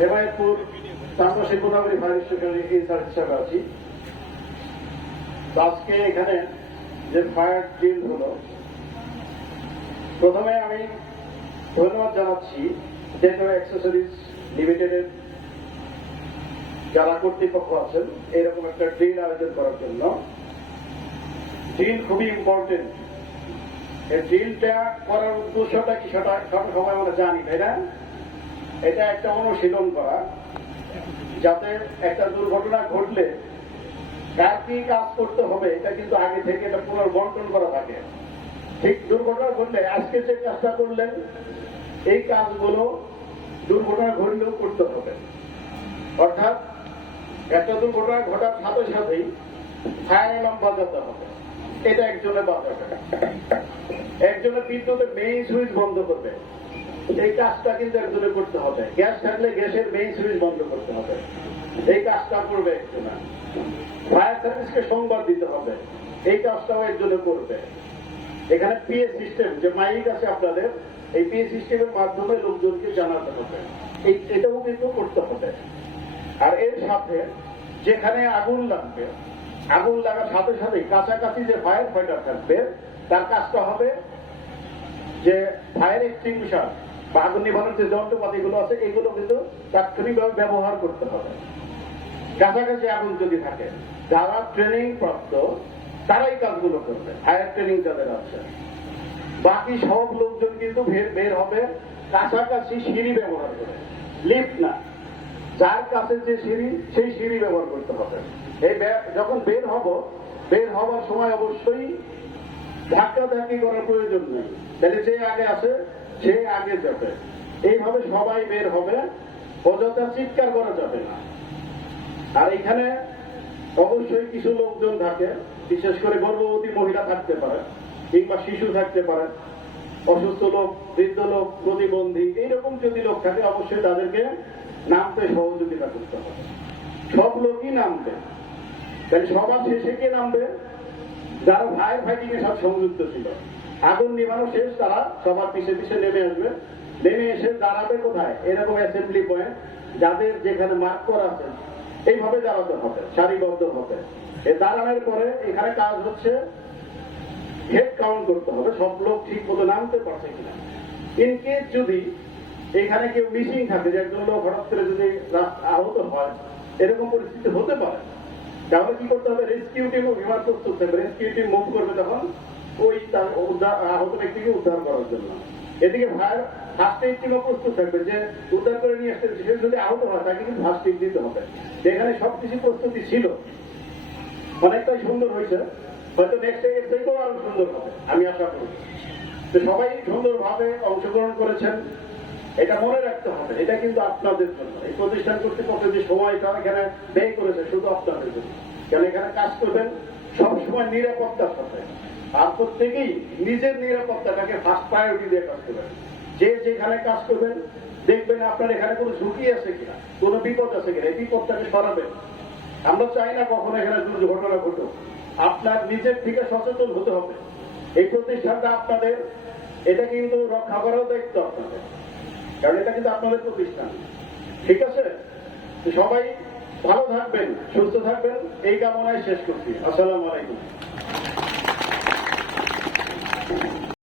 Hemayetpur Tapasi Godavari fire স্টেশনে in charge হিসাবে আছি। আজকে এখানে যে ফায়ার ড্রিল হলো, প্রথমে আমি ধন্যবাদ জানাচ্ছি ডেটো অ্যাক্সেসরিজ লিমিটেডের যারা কর্তৃপক্ষ আছেন এরকম একটা ড্রিল আয়োজন করার জন্য। ড্রিল খুবই ইম্পর্টেন্ট। এই ড্রিলটা করার উদ্দেশ্যটা কি সেটা সব সময় আমরা জানি, তাই না? এটা একটা অনুশীলন করা, যাতে একটা দুর্ঘটনা ঘটলে কার কি কাজ করতে হবে এটা কিন্তু আগে থেকে এটা পুনর্বন্টন করা থাকে। ঠিক দুর্ঘটনা ঘটলে আজকে যে কাজটা করলেন এই কাজগুলো দুর্ঘটনা ঘটলেও করতে হবে। অর্থাৎ একটা দুর্ঘটনা ঘটার সাথে সাথেই ফায়ার অ্যালার্ম বাজাতে হবে। এটা একজনে বাজাবে, একজনে বিদ্যুতের মেইন সুইচ বন্ধ করবে, এই কাজটা কিন্তু একজনে করতে হবে। গ্যাস থাকলে গ্যাসের মেইন সুইচ বন্ধ করতে হবে, এই কাজটা করবে একজনে। ফায়ার সার্ভিসকে সংবাদ দিতে হবে, এই কাজটাও একজনে করবে। এখানে পিএ সিস্টেম যে মাইক আছে আপনাদের, এই পিএ সিস্টেমের মাধ্যমে লোকজনকে জানাতে হবে, এটাও কিন্তু করতে হবে। আর এর সাথে যেখানে আগুন লাগবে, আগুন লাগার সাথে সাথে কাছাকাছি যে ফায়ার ফাইটার থাকবে তার কাজটা হবে যে ফায়ার এক্সটিংগুইশার বা আগুন নিভানোর যে যন্ত্রপাতিগুলো আছে এগুলো কিন্তু তাৎক্ষণিকভাবে ব্যবহার করতে হবে। কাছাকাছি আগুন যদি থাকে, যারা ট্রেনিং প্রাপ্ত তারাই কাজগুলো করবে, ফায়ার ট্রেনিং যাদের আছে। বাকি সব লোকজন কিন্তু বের হবে কাছাকাছি সিঁড়ি ব্যবহার করে, লিফট না। যার কাছে যে সিঁড়ি সেই সিঁড়ি ব্যবহার করতে হবে। এই যখন বের হবার সময় অবশ্যই ধাক্কাধাক্কি করার প্রয়োজন নেই, তাহলে যে আগে আছে সে আগে যাবে। এইভাবে সবাই বের হবে, অযথা চিৎকার করা যাবে না। আর এখানে অবশ্যই কিছু লোকজন থাকে, বিশেষ করে গর্ভবতী মহিলা থাকতে পারে কিংবা শিশু থাকতে পারে, অসুস্থ লোক, বৃদ্ধ লোক, প্রতিবন্ধী, এইরকম যদি লোক থাকে অবশ্যই তাদেরকে নামতে সহযোগিতা করতে হবে। সব লোকই নামবে, তাহলে সবার শেষে কে নামবে? যারা ফায়ার ফাইটিং এর সাথে সংযুক্ত ছিল। আগুন নিভানো শেষ, তারা সবার পিছে পিছে নেমে আসবে। নেমে এসে দাঁড়াবে কোথায়? এরকম অ্যাসেম্বলি পয়েন্ট যাদের যেখানে মার্ক করা আছে এইভাবে দাঁড়াতে হবে, সারিবদ্ধ হবে। এই দাঁড়ানোর পরে এখানে কাজ হচ্ছে হেড কাউন্ট করতে হবে, সব লোক ঠিক মতো নামতে পারছে কিনা। ইনকেস যদি এখানে কেউ মিসিং থাকে, যে একজন লোক হঠাৎ করে যদি আহত হয়, এরকম পরিস্থিতি হতে পারে, তাহলে কি করতে হবে? রেস্কিউ টিম বিমান প্রস্তুত থাকবে, রেস্কিউ টিম মুভ করবে তখন ওই তার আহত ব্যক্তিকে উদ্ধার করার জন্য। এদিকে ফায়ার ফার্স্ট এইড টিমও প্রস্তুত থাকবে, যে উদ্ধার করে নিয়ে আসতে সে যদি আহত হয় তাকে কিন্তু ফার্স্ট এইড দিতে হবে। এখানে সবকিছু প্রস্তুতি ছিল, অনেকটাই সুন্দর হয়েছে। হয়তো নেক্সট এর থেকেও আরো সুন্দর হবে আমি আশা করি। তো সবাই সুন্দরভাবে অংশগ্রহণ করেছেন, এটা মনে রাখতে হবে। এটা কিন্তু আপনাদের জন্য, এই প্রতিষ্ঠান কর্তৃপক্ষ যে সময়টা এখানে ব্যয় করেছে শুধু আপনাদের জন্য। কেন এখানে কাজ করবেন সবসময় নিরাপত্তার সাথে, আর প্রত্যেকেই নিজের নিরাপত্তাটাকে ফার্স্ট প্রায়োরিটি দিয়ে কাজ করবেন। যে যেখানে কাজ করবেন দেখবেন আপনার এখানে কোনো ঝুঁকি আছে কিনা, কোনো বিপদ আছে কিনা, এই বিপদটাকে সরাবেন। আমরা চাই না কখনো এখানে দুর্ঘটনা ঘটুক। আপনার নিজের থেকে সচেতন হতে হবে। এই প্রতিষ্ঠানটা আপনাদের, এটা কিন্তু রক্ষা করার দায়িত্ব আপনাদের, কারণ এটা কিন্তু আপনাদের প্রতিষ্ঠান। ঠিক আছে? সবাই ভালো থাকবেন, সুস্থ থাকবেন, এই কামনায় শেষ করছি। আসসালামু আলাইকুম।